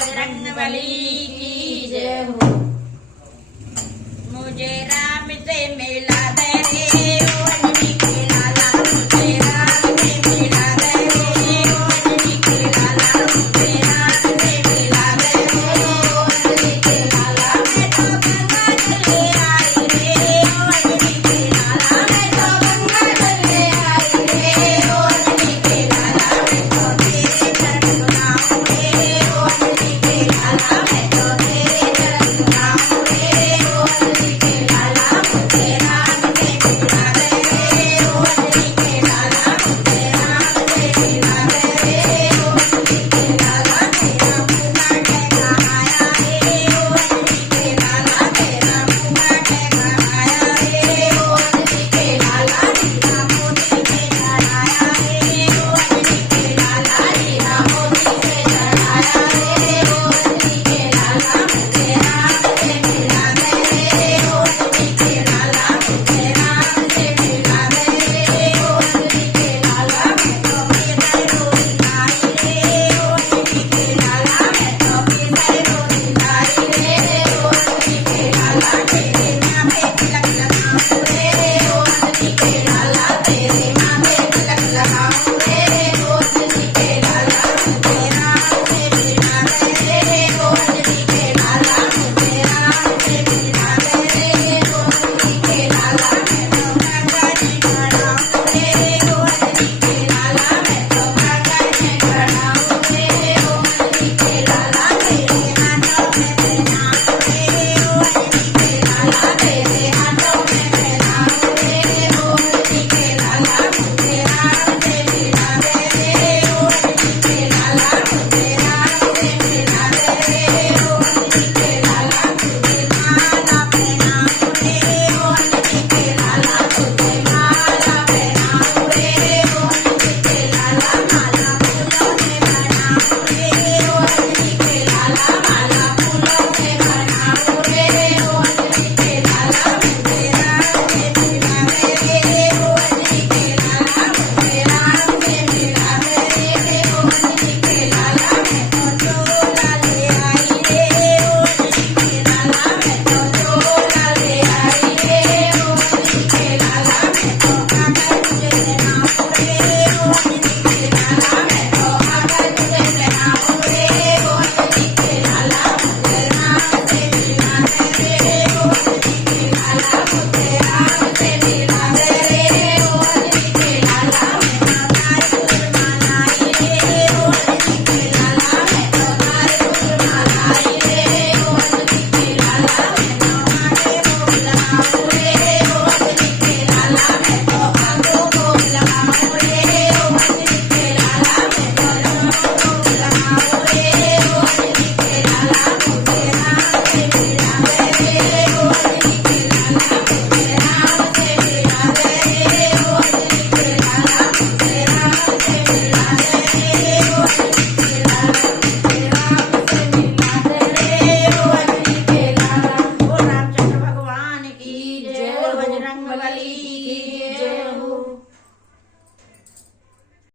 बजरंगबली की जय हो। मुझे राम से मिला दे रे ओ अंजनी के लाला, मुझे राम से मिला दे रे ओ अंजनी के लाला, मुझे राम से मिला दे रे ओ अंजनी के लाला। मैं तो गंगा जल आई रे ओ अंजनी के लाला, मैं तो गंगा जल आई रे ओ अंजनी के लाला। मैं तो तेरे चरण सुनाऊं रे ओ अंजनी के लाला, मैं तो तेरे चरण सुनाऊं रे ओ अंजनी के लाला। मुझे राम से मिला दे रे ओ अंजनी के लाला, मुझे राम से मिला दे रे ओ अंजनी के लाला। तेरा मुँह टेका आया रे ओ अंजनी के लाला, तेरा मुँह टेका आया रे ओ अंजनी के लाला। हीरा मोती से चढ़ाया रे ओ अंजनी के लाला, हीरा मोती से चढ़ाया रे ओ अंजनी के लाला। मुझे राम से मिला दे रे ओ अंजनी के लाला, मुझे राम से मिला दे रे ओ अंजनी के लाला। मैं तो फिर रोज आई रे ओ अंजनी के लाला, मैं तो फिर रोज आई रे ओ अंजनी के लाला। तेरे माथे तिलक लगाऊं रे ओ अंजनी के लाला, तेरे माथे तिलक लगाऊं रे ओ अंजनी के लाला। मुझे राम से मिला